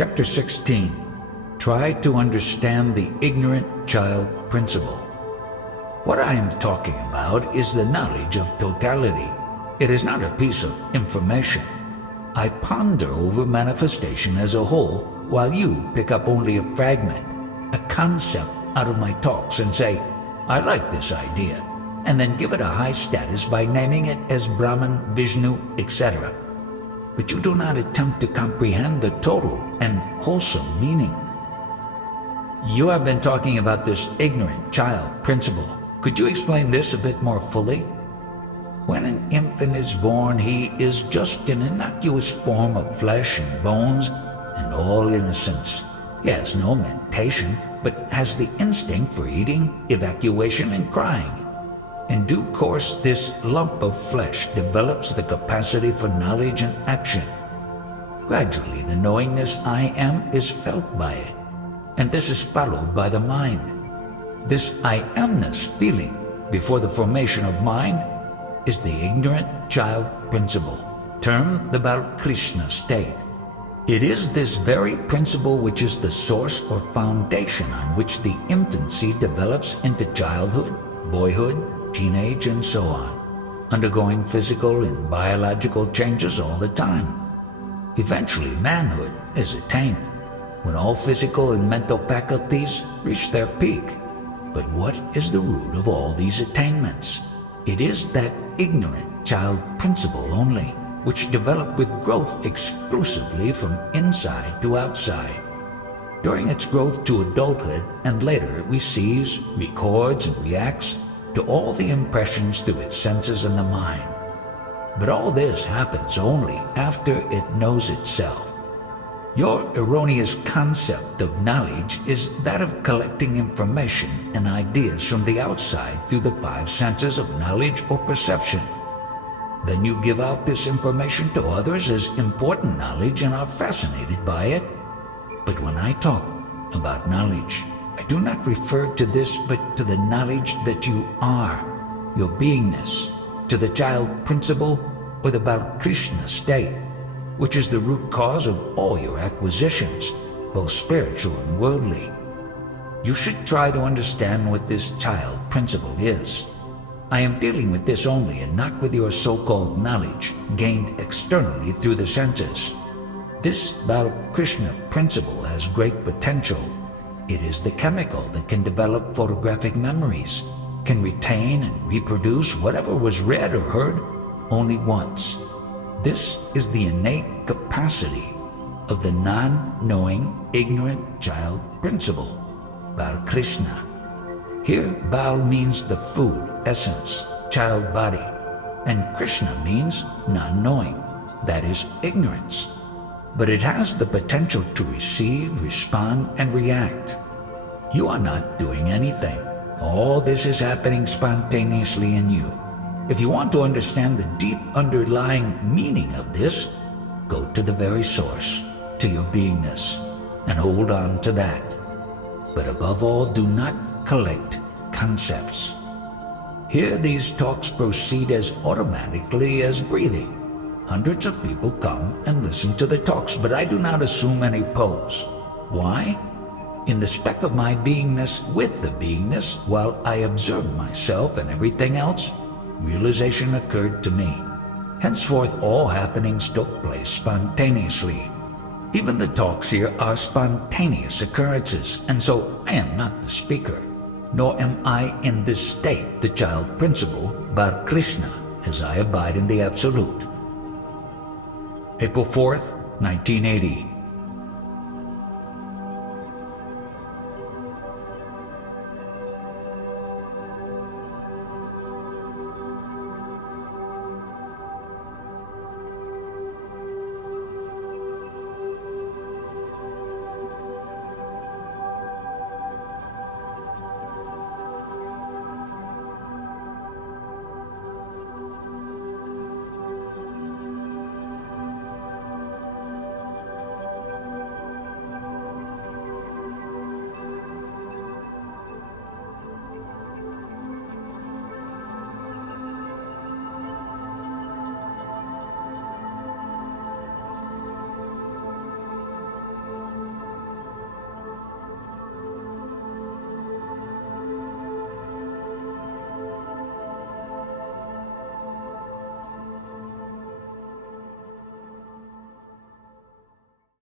Chapter 16. Try to understand the ignorant child principle. What I am talking about is the knowledge of totality. It is not a piece of information. I ponder over manifestation as a whole, while you pick up only a fragment, a concept out of my talks and say, I like this idea, and then give it a high status by naming it as Brahman, Vishnu, etc. But you do not attempt to comprehend the total and wholesome meaning. You have been talking about this ignorant child principle. Could you explain this a bit more fully? When an infant is born, he is just an innocuous form of flesh and bones and all innocence. He has no mentation, but has the instinct for eating, evacuation, and crying. In due course, this lump of flesh develops the capacity for knowledge and action. Gradually, the knowingness I am is felt by it, and this is followed by the mind. This I amness feeling before the formation of mind is the ignorant child principle, termed the Balkrishna state. It is this very principle which is the source or foundation on which the infancy develops into childhood, boyhood, teenage, and so on, undergoing physical and biological changes all the time. Eventually, manhood is attained, when all physical and mental faculties reach their peak. But what is the root of all these attainments? It is that ignorant child principle only, which developed with growth exclusively from inside to outside. During its growth to adulthood, and later it receives, records, and reacts to all the impressions through its senses and the mind. But all this happens only after it knows itself. Your erroneous concept of knowledge is that of collecting information and ideas from the outside through the 5 senses of knowledge or perception. Then you give out this information to others as important knowledge and are fascinated by it. But when I talk about knowledge, I do not refer to this but to the knowledge that you are, your beingness, to the child principle or the Balkrishna state, which is the root cause of all your acquisitions, both spiritual and worldly. You should try to understand what this child principle is. I am dealing with this only and not with your so-called knowledge gained externally through the senses. This Balkrishna principle has great potential. It is the chemical that can develop photographic memories, can retain and reproduce whatever was read or heard only once. This is the innate capacity of the non-knowing, ignorant child principle, Balkrishna. Here, Bal means the food, essence, child body, and Krishna means non-knowing, that is, ignorance. But it has the potential to receive, respond, and react. You are not doing anything. All this is happening spontaneously in you. If you want to understand the deep underlying meaning of this, go to the very source, to your beingness, and hold on to that. But above all, do not collect concepts. Here these talks proceed as automatically as breathing. Hundreds of people come and listen to the talks, but I do not assume any pose. Why? In the speck of my beingness with the beingness, while I observed myself and everything else, realization occurred to me. Henceforth all happenings took place spontaneously. Even the talks here are spontaneous occurrences, and so I am not the speaker, nor am I in this state the child principle, Balkrishna, as I abide in the Absolute. April 4th, 1980.